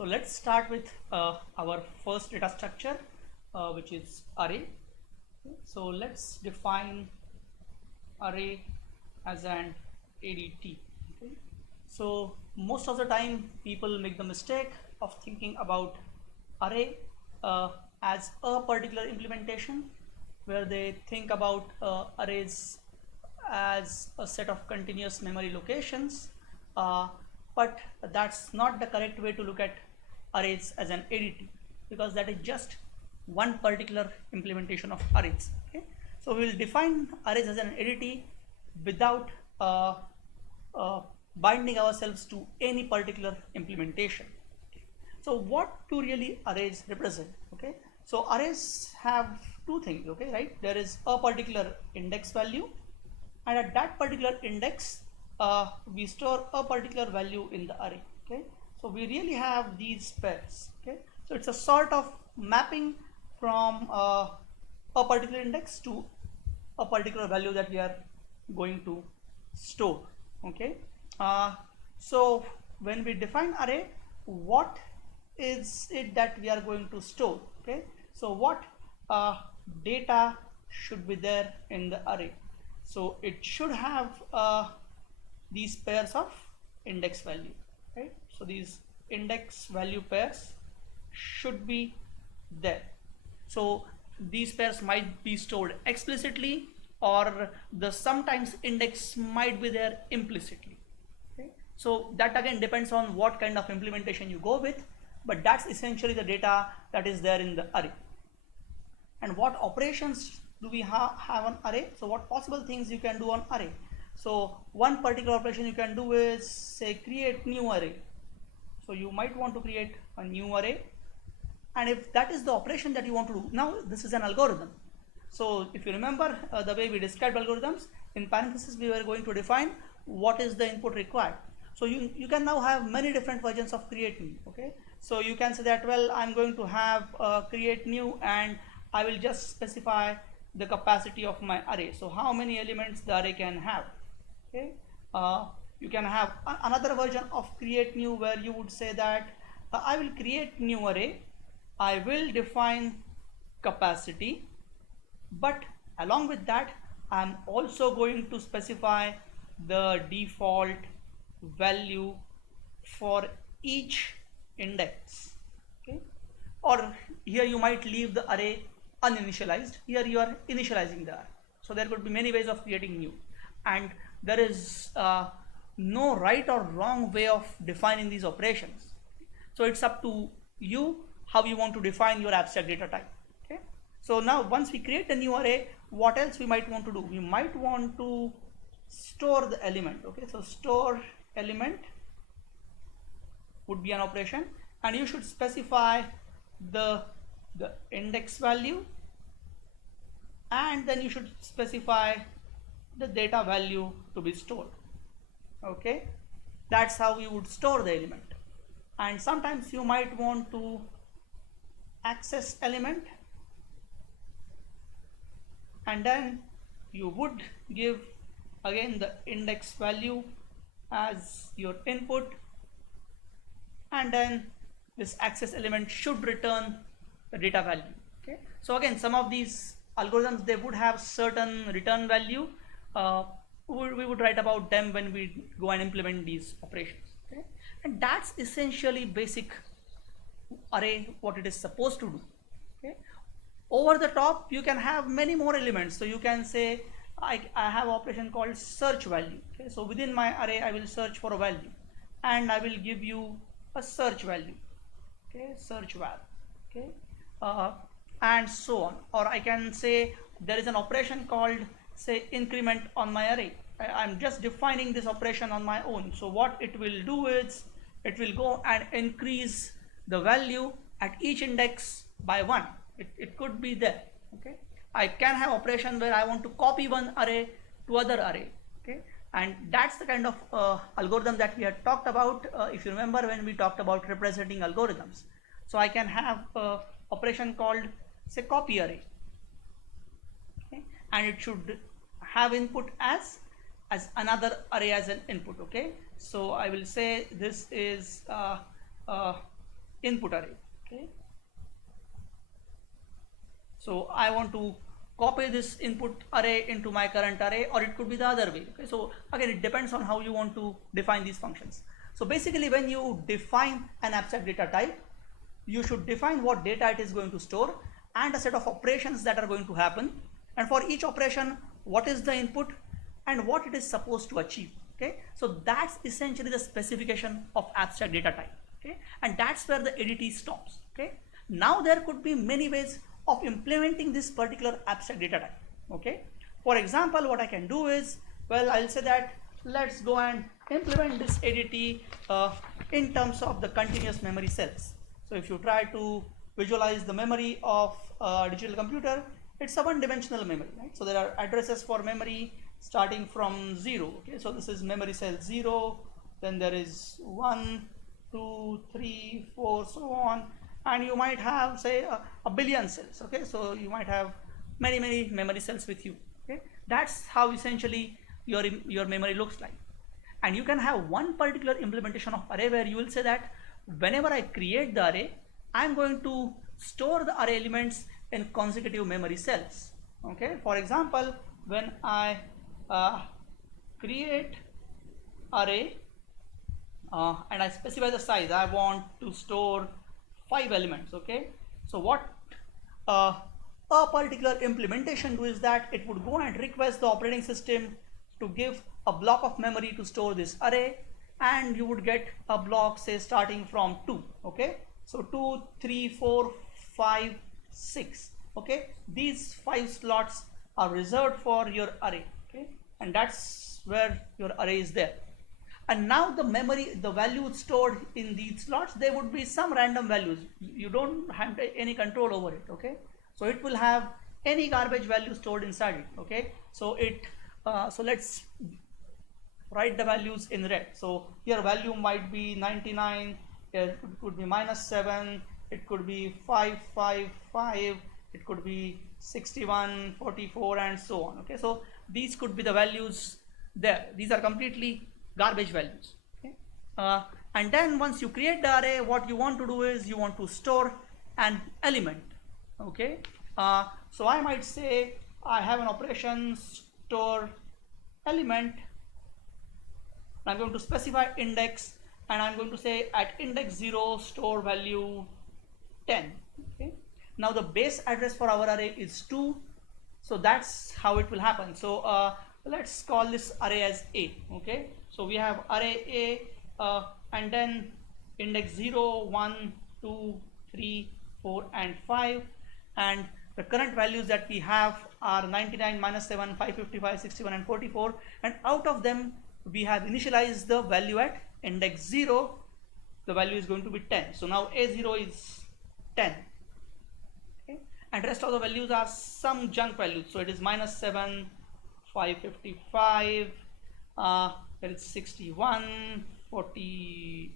So let's start with our first data structure, which is array. So let's define array as an ADT. Okay. So most of the time people make the mistake of thinking about array as a particular implementation, where they think about arrays as a set of continuous memory locations, uh, but that's not the correct way to look at arrays as an ADT, because that is just one particular implementation of arrays. Okay? So we will define arrays as an ADT without binding ourselves to any particular implementation. So what do really arrays represent? Okay, so arrays have two things. Okay, right? There is a particular index value, and at that particular index we store a particular value in the array. Okay, so we really have these pairs. Okay, so it's a sort of mapping from a particular index to a particular value that we are going to store. Okay, so when we define array, what is it that we are going to store? Okay, so what data should be there in the array? So it should have these pairs of index value, right? So these index value pairs should be there. So these pairs might be stored explicitly, or the sometimes index might be there implicitly. Okay? So that again depends on what kind of implementation you go with, but that's essentially the data that is there in the array. And what operations do we have on array? So what possible things you can do on array? So one particular operation you can do is, say, create new array. So you might want to create a new array, and if that is the operation that you want to do, now this is an algorithm. So if you remember the way we described algorithms, in parentheses we were going to define what is the input required. So you can now have many different versions of create new. Okay, so you can say that, well, I'm going to have create new, and I will just specify the capacity of my array. So how many elements the array can have. Okay, you can have another version of create new where you would say that I will create new array, I will define capacity, but along with that I'm also going to specify the default value for each index. Okay, or here you might leave the array uninitialized. Here you are initializing the array. So there could be many ways of creating new, and there is no right or wrong way of defining these operations. So it's up to you how you want to define your abstract data type. Okay, so now once we create a new array, what else we might want to do? We might want to store the element. Okay, so store element would be an operation, and you should specify the index value, and then you should specify the data value to be stored. Okay, that's how you would store the element. And sometimes you might want to access element, and then you would give again the index value as your input, and then this access element should return the data value. Okay, so again, some of these algorithms, they would have certain return value. We would write about them when we go and implement these operations. Okay, and that's essentially basic array, what it is supposed to do. Okay, over the top you can have many more elements. So you can say I have an operation called search value. Okay, so within my array I will search for a value, and I will give you a search value. Okay, search val. Okay, and so on. Or I can say there is an operation called, say, increment on my array. I'm just defining this operation on my own. So what it will do is it will go and increase the value at each index by 1. It could be there. Okay, I can have operation where I want to copy one array to other array. Okay, and that's the kind of algorithm that we had talked about if you remember when we talked about representing algorithms. So I can have a operation called, say, copy array. Okay, and it should have input as another array as an input. Okay, so I will say this is input array. Okay, so I want to copy this input array into my current array, or it could be the other way. Okay, so again it depends on how you want to define these functions. So basically when you define an abstract data type, you should define what data it is going to store and a set of operations that are going to happen, and for each operation what is the input and what it is supposed to achieve. Okay, so that's essentially the specification of abstract data type. Okay, and that's where the ADT stops. Okay, now there could be many ways of implementing this particular abstract data type. Okay, for example, what I can do is, well, I'll say that let's go and implement this ADT in terms of the continuous memory cells. So if you try to visualize the memory of a digital computer, it's a one-dimensional memory, right? So there are addresses for memory starting from 0. Okay, so this is memory cell 0, then there is 1, 2, 3, 4, so on, and you might have, say, a billion cells. Okay, so you might have many memory cells with you. Okay, that's how essentially your memory looks like. And you can have one particular implementation of array where you will say that whenever I create the array, I'm going to store the array elements in consecutive memory cells. Okay, for example, when I create array and I specify the size, I want to store 5 elements. Okay, so what a particular implementation do is that it would go and request the operating system to give a block of memory to store this array, and you would get a block, say, starting from 2. Okay, so 2, 3, 4, 5, 6. Okay, these 5 slots are reserved for your array. Okay, and that's where your array is there. And now the memory, the values stored in these slots, they would be some random values. You don't have any control over it. Okay, so it will have any garbage value stored inside it. Okay, so so let's write the values in red. So here value might be 99, it could be -7, it could be 555, it could be 61, 44, and so on. Okay, so these could be the values there. These are completely garbage values. Okay, and then once you create the array, what you want to do is you want to store an element. Okay, so I might say I have an operation store element. I'm going to specify index, and I'm going to say at index 0 store value 10. Okay, now the base address for our array is 2, so that's how it will happen. So let's call this array as A. Okay, so we have array A, and then index 0, 1, 2, 3, 4, and 5, and the current values that we have are 99, -7, 555, 61, and 44, and out of them we have initialized the value at index 0. The value is going to be 10. So now A0 is 10. Okay, and rest of the values are some junk values. So it is -7, 555, there is 61, 40.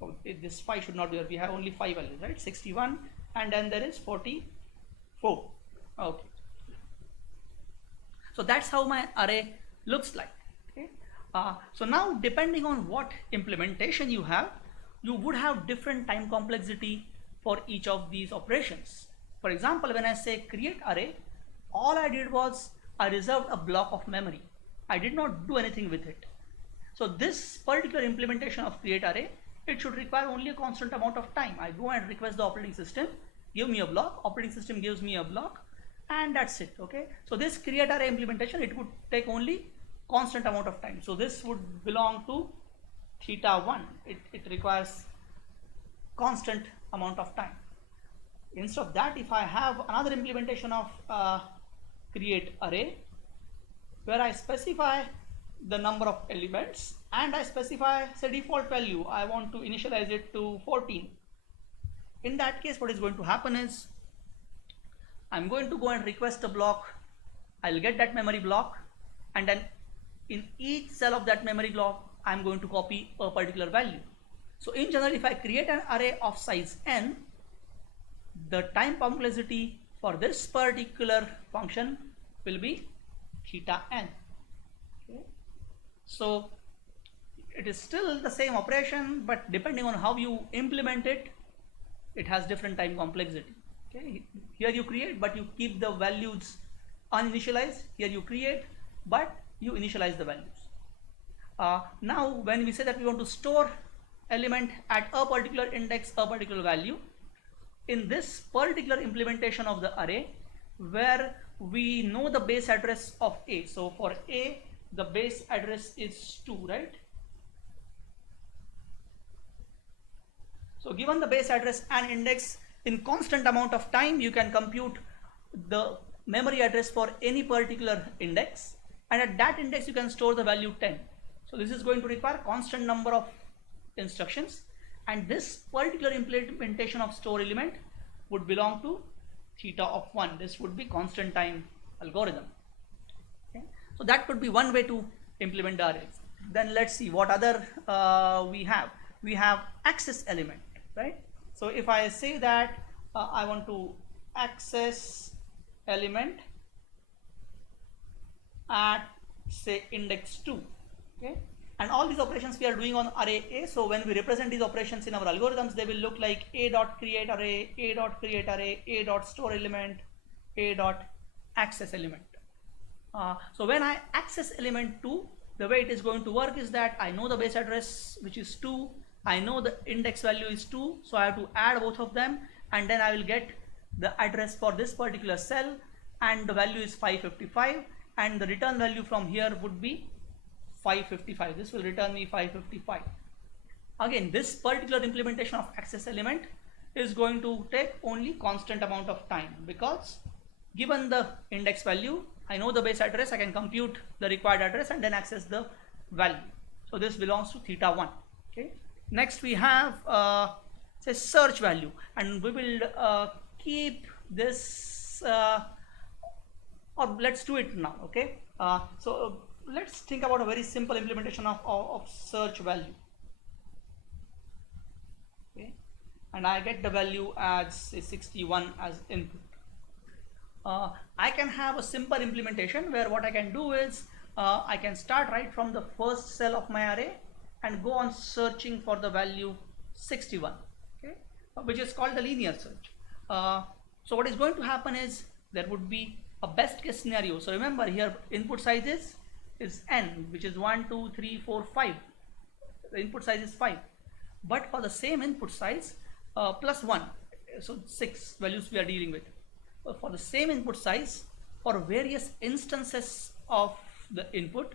Oh, this 5 should not be there. We have only 5 values, right? 61, and then there is 44. Okay, so that's how my array looks like. Okay, so now depending on what implementation you have, you would have different time complexity for each of these operations. For example, when I say create array, all I did was I reserved a block of memory. I did not do anything with it. So this particular implementation of create array, it should require only a constant amount of time. I go and request the operating system, give me a block, operating system gives me a block, and that's it. Okay, so this create array implementation, it would take only constant amount of time. So this would belong to theta1. It requires constant amount of time. Instead of that, if I have another implementation of create array where I specify the number of elements and I specify, say, default value, I want to initialize it to 14. In that case, what is going to happen is I'm going to go and request a block, I'll get that memory block, and then in each cell of that memory block I'm going to copy a particular value. So in general, if I create an array of size n, the time complexity for this particular function will be theta n. Okay, so it is still the same operation, but depending on how you implement it, it has different time complexity. Okay, here you create, but you keep the values uninitialized. Here you create, but you initialize the values. Now, when we say that we want to store element at a particular index, a particular value, in this particular implementation of the array, where we know the base address of A. So for A, the base address is 2, right? So given the base address and index, in constant amount of time, you can compute the memory address for any particular index, and at that index you can store the value 10. So this is going to require constant number of instructions, and this particular implementation of store element would belong to theta of 1. This would be constant time algorithm. Okay? So that could be one way to implement the arrays. Then let's see what other we have. We have access element, right? So if I say that I want to access element at say index 2, okay, and all these operations we are doing on array A. So when we represent these operations in our algorithms, they will look like A dot create array, A dot create array, A dot store element, A dot access element. So when I access element 2, the way it is going to work is that I know the base address, which is 2, I know the index value is 2, so I have to add both of them, and then I will get the address for this particular cell, and the value is 555, and the return value from here would be 555. This will return me 555. Again, this particular implementation of access element is going to take only constant amount of time, because given the index value, I know the base address, I can compute the required address and then access the value. So this belongs to theta 1. Okay. Next we have say search value, and we will keep this or let's do it now. Okay. Let's think about a very simple implementation of search value. Okay. And I get the value as say 61 as input. I can have a simple implementation where what I can do is I can start right from the first cell of my array and go on searching for the value 61, okay, which is called the linear search. So what is going to happen is there would be a best case scenario. So remember, here input size is n, which is 1, 2, 3, 4, 5. The input size is 5, but for the same input size plus 1, so 6 values we are dealing with. For the same input size, for various instances of the input,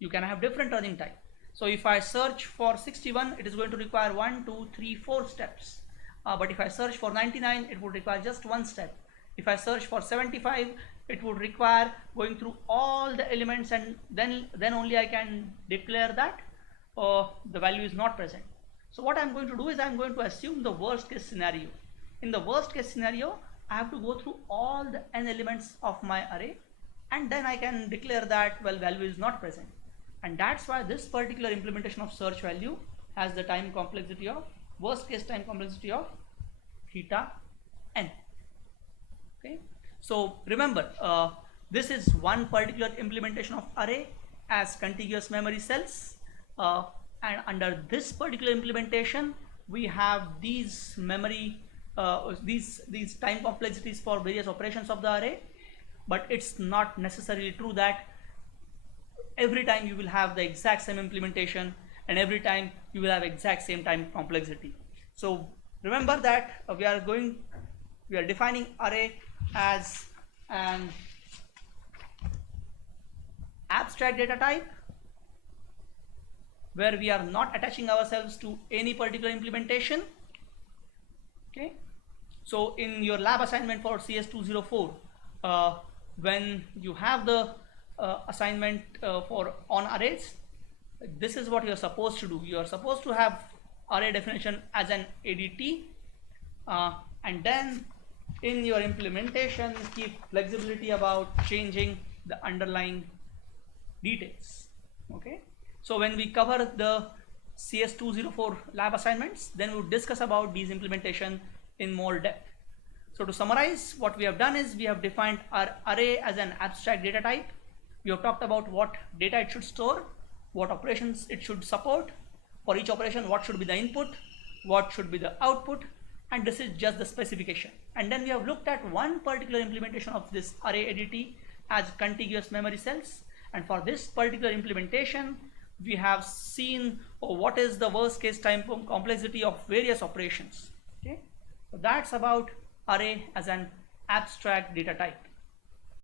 you can have different running time. So if I search for 61, it is going to require 1, 2, 3, 4 steps. But if I search for 99, it would require just one step. If I search for 75, it would require going through all the elements, and then only I can declare that the value is not present. So what I'm going to do is I'm going to assume the worst case scenario. In the worst case scenario, I have to go through all the n elements of my array, and then I can declare that, well, value is not present. And that's why this particular implementation of search value has the time complexity of, worst case time complexity of theta n. Okay. So remember, this is one particular implementation of array as contiguous memory cells, and under this particular implementation we have these memory these time complexities for various operations of the array. But it's not necessarily true that every time you will have the exact same implementation and every time you will have exact same time complexity. So remember that we are defining array as an abstract data type where we are not attaching ourselves to any particular implementation. Okay. So in your lab assignment for CS204, when you have the assignment for on arrays, this is what you are supposed to do. You are supposed to have array definition as an ADT, and then in your implementation keep flexibility about changing the underlying details. Okay. So when we cover the CS204 lab assignments, then we'll discuss about these implementation in more depth. So to summarize, what we have done is we have defined our array as an abstract data type. We have talked about what data it should store, what operations it should support, For each operation, what should be the input, what should be the output, and this is just the specification. And then we have looked at one particular implementation of this array ADT as contiguous memory cells. And for this particular implementation, we have seen what is the worst case time complexity of various operations. Okay, so that's about array as an abstract data type.